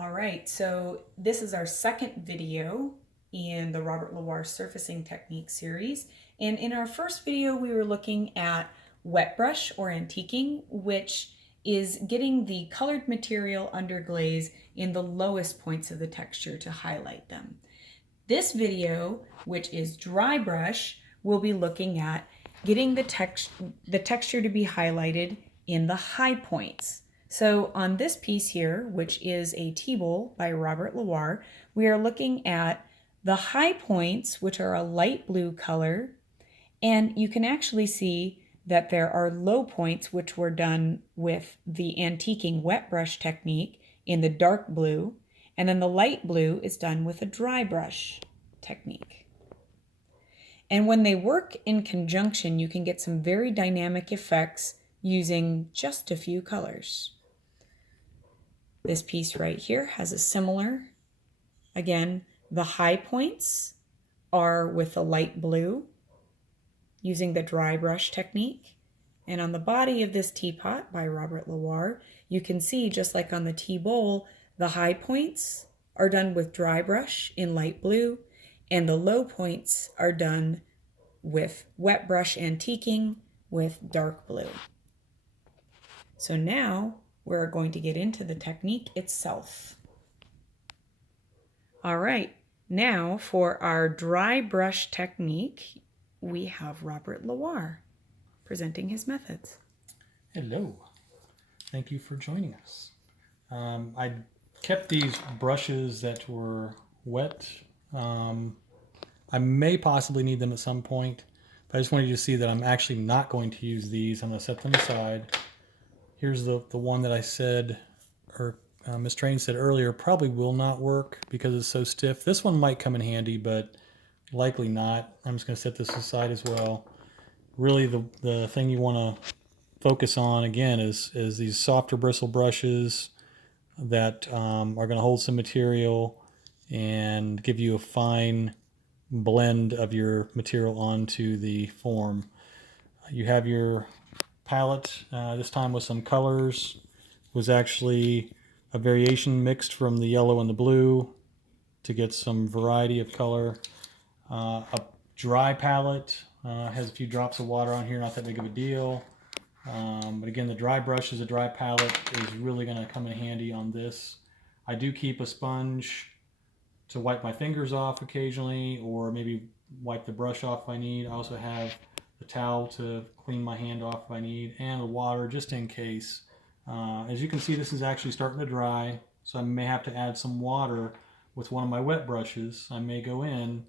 All right, so this is our second video in the Robert LaWarre Surfacing Technique series. And in our first video, we were looking at wet brush or antiquing, which is getting the colored material underglaze in the lowest points of the texture to highlight them. This video, which is dry brush, we'll be looking at getting the texture to be highlighted in the high points. So on this piece here, which is a tea bowl by Robert LaWarre, we are looking at the high points, which are a light blue color, and you can actually see that there are low points which were done with the antiquing wet brush technique in the dark blue, and then the light blue is done with a dry brush technique. And when they work in conjunction, you can get some very dynamic effects using just a few colors. This piece right here has a similar, again, the high points are with the light blue using the dry brush technique. And on the body of this teapot by Robert LaWarre, you can see, just like on the tea bowl, the high points are done with dry brush in light blue, and the low points are done with wet brush antiquing with dark blue. So now we're going to get into the technique itself. All right, now for our dry brush technique, we have Robert LaWarre presenting his methods. Hello, thank you for joining us. I kept these brushes that were wet. I may possibly need them at some point, but I just wanted you to see that I'm actually not going to use these. I'm going to set them aside. Here's the one that I said, or Ms. Train said earlier, probably will not work because it's so stiff. This one might come in handy, but likely not. I'm just going to set this aside as well. Really, the thing you want to focus on, again, is these softer bristle brushes that are going to hold some material and give you a fine blend of your material onto the form. You have your palette, this time with some colors. It was actually a variation mixed from the yellow and the blue to get some variety of color. A dry palette has a few drops of water on here, not that big of a deal. But again, the dry brush as a dry palette is really going to come in handy on this. I do keep a sponge to wipe my fingers off occasionally, or maybe wipe the brush off if I need. I also have the towel to clean my hand off if I need, and the water just in case. As you can see, this is actually starting to dry, so I may have to add some water with one of my wet brushes. I may go in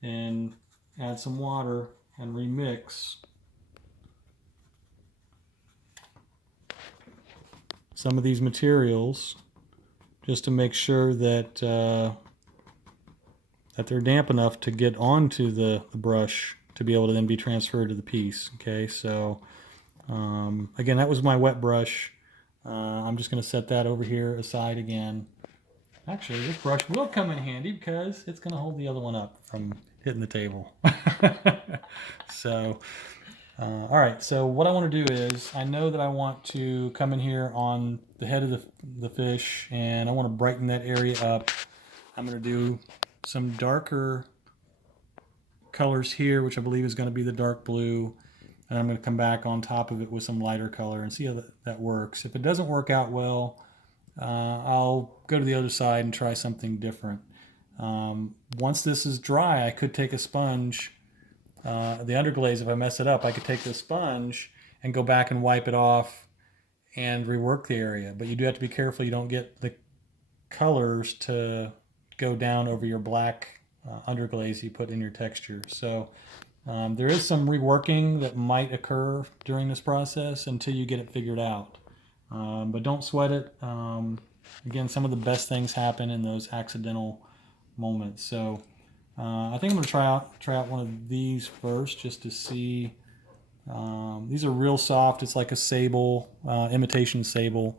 and add some water and remix some of these materials just to make sure that that they're damp enough to get onto the brush to be able to then be transferred to the piece. Okay, so again, that was my wet brush. I'm just going to set that over here aside again. Actually, this brush will come in handy because it's going to hold the other one up from hitting the table. So, all right, so what I want to do is, I know that I want to come in here on the head of the fish, and I want to brighten that area up. I'm going to do some darker colors here, which I believe is going to be the dark blue, and I'm going to come back on top of it with some lighter color and see how that works. If it doesn't work out well, I'll go to the other side and try something different. Once this is dry, I could take a sponge, the underglaze, if I mess it up, I could take the sponge and go back and wipe it off and rework the area. But you do have to be careful you don't get the colors to go down over your black underglaze you put in your texture. So there is some reworking that might occur during this process until you get it figured out. But don't sweat it. Again, some of the best things happen in those accidental moments. So I think I'm going to try out one of these first just to see. These are real soft. It's like a sable, imitation sable.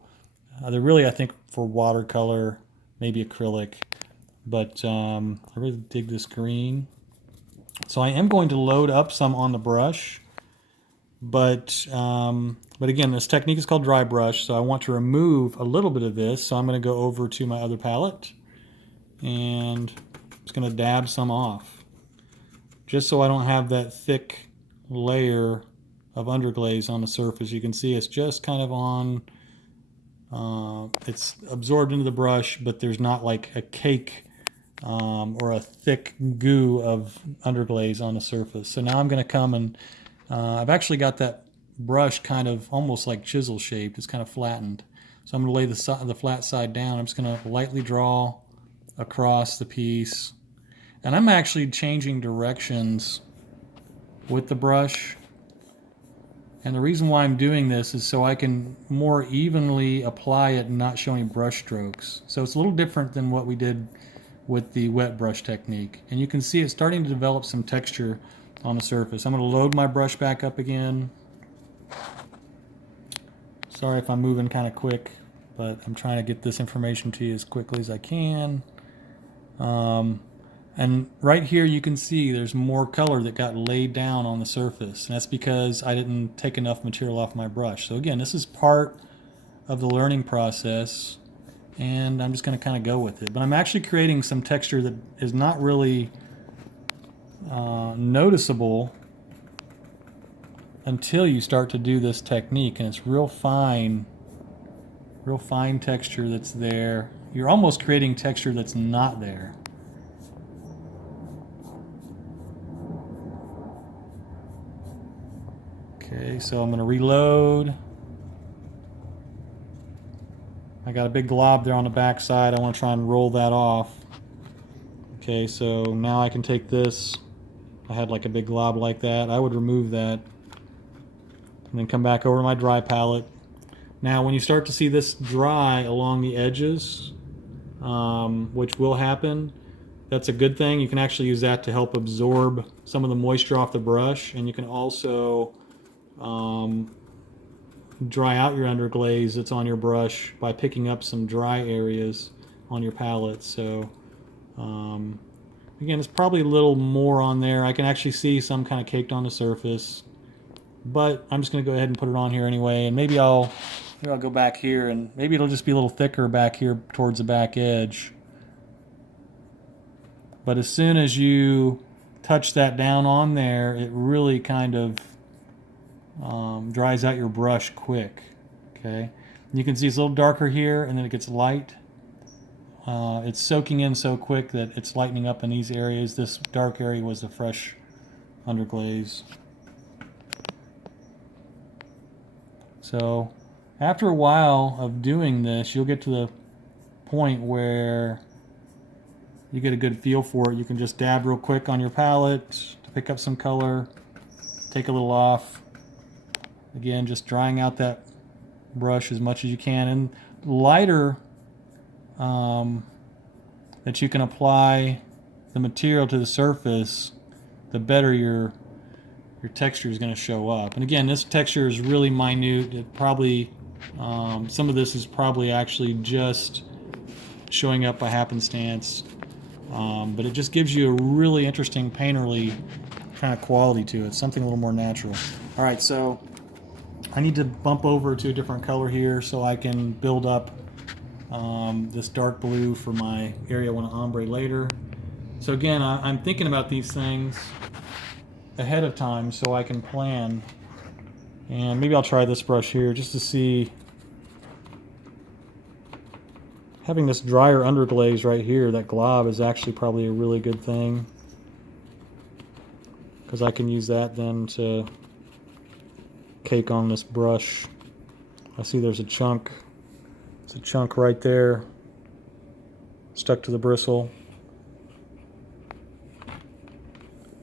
They're really, I think, for watercolor, maybe acrylic. But I really dig this green. So I am going to load up some on the brush. But again, this technique is called dry brush, so I want to remove a little bit of this. So I'm going to go over to my other palette and I'm just going to dab some off, just so I don't have that thick layer of underglaze on the surface. You can see it's just kind of on, it's absorbed into the brush, but there's not like a cake or a thick goo of underglaze on the surface. So now I'm going to come and I've actually got that brush kind of almost like chisel shaped. It's kind of flattened. So I'm going to lay the flat side down. I'm just going to lightly draw across the piece. And I'm actually changing directions with the brush. And the reason why I'm doing this is so I can more evenly apply it and not show any brush strokes. So it's a little different than what we did with the wet brush technique. And you can see it's starting to develop some texture on the surface. I'm going to load my brush back up again. Sorry if I'm moving kind of quick, but I'm trying to get this information to you as quickly as I can. And right here you can see there's more color that got laid down on the surface. And that's because I didn't take enough material off my brush. So again, this is part of the learning process, and I'm just going to kind of go with it. But I'm actually creating some texture that is not really noticeable until you start to do this technique, and it's real fine texture that's there. You're almost creating texture that's not there. Okay, so I'm going to reload. I got a big glob there on the back side. I want to try and roll that off. Okay, so now I can take this. I had like a big glob like that. I would remove that and then come back over to my dry palette. Now when you start to see this dry along the edges, which will happen, that's a good thing. You can actually use that to help absorb some of the moisture off the brush, and you can also dry out your underglaze that's on your brush by picking up some dry areas on your palette. So again, it's probably a little more on there. I can actually see some kind of caked on the surface, but I'm just going to go ahead and put it on here anyway. And maybe I'll go back here, and maybe it'll just be a little thicker back here towards the back edge. But as soon as you touch that down on there, it really kind of dries out your brush quick. Okay, you can see it's a little darker here, and then it gets light. It's soaking in so quick that it's lightening up in these areas. This dark area was the fresh underglaze. So after a while of doing this, you'll get to the point where you get a good feel for it. You can just dab real quick on your palette to pick up some color, take a little off. Again, just drying out that brush as much as you can. And lighter that you can apply the material to the surface, the better your texture is going to show up. And again, this texture is really minute. It probably, some of this is probably actually just showing up by happenstance. But it just gives you a really interesting painterly kind of quality to it, something a little more natural. All right, so I need to bump over to a different color here so I can build up this dark blue for my area I want to ombre later. So again, I'm thinking about these things ahead of time so I can plan. And maybe I'll try this brush here just to see. Having this drier underglaze right here, that glob, is actually probably a really good thing, because I can use that then to cake on this brush. I see there's a chunk. It's a chunk right there stuck to the bristle.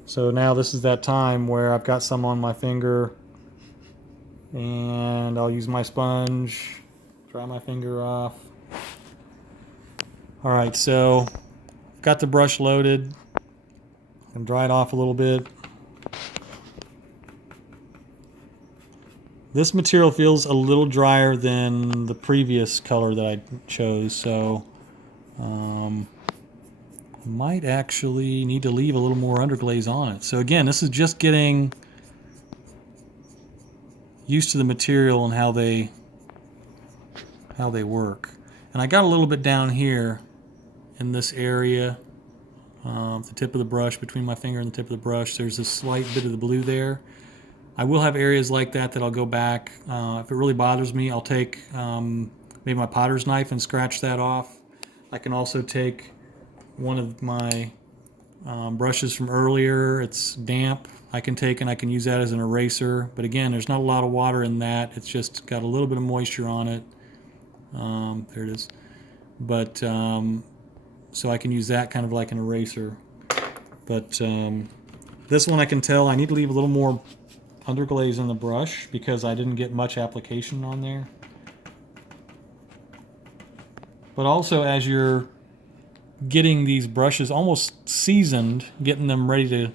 So now this is that time where I've got some on my finger, and I'll use my sponge, dry my finger off. All right, so I've got the brush loaded. I'm dry it off a little bit. This material feels a little drier than the previous color that I chose, so might actually need to leave a little more underglaze on it. So again, this is just getting used to the material and how they work. And I got a little bit down here in this area, the tip of the brush, between my finger and the tip of the brush. There's a slight bit of the blue there. I will have areas like that I'll go back. If it really bothers me, I'll take maybe my potter's knife and scratch that off. I can also take one of my brushes from earlier. It's damp. I can take and I can use that as an eraser. But again, there's not a lot of water in that. It's just got a little bit of moisture on it. There it is. But so I can use that kind of like an eraser. But this one I can tell I need to leave a little more underglaze on the brush because I didn't get much application on there. But also, as you're getting these brushes almost seasoned, getting them ready to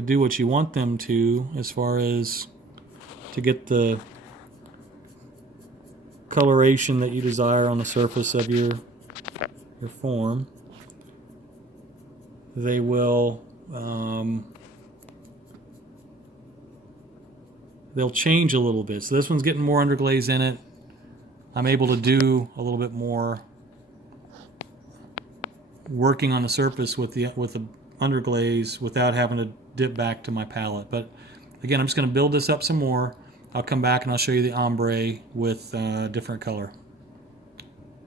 do what you want them to, as far as to get the coloration that you desire on the surface of your form, they will they'll change a little bit. So this one's getting more underglaze in it. I'm able to do a little bit more working on the surface with the underglaze without having to dip back to my palette. But again, I'm just going to build this up some more. I'll come back and I'll show you the ombre with a different color.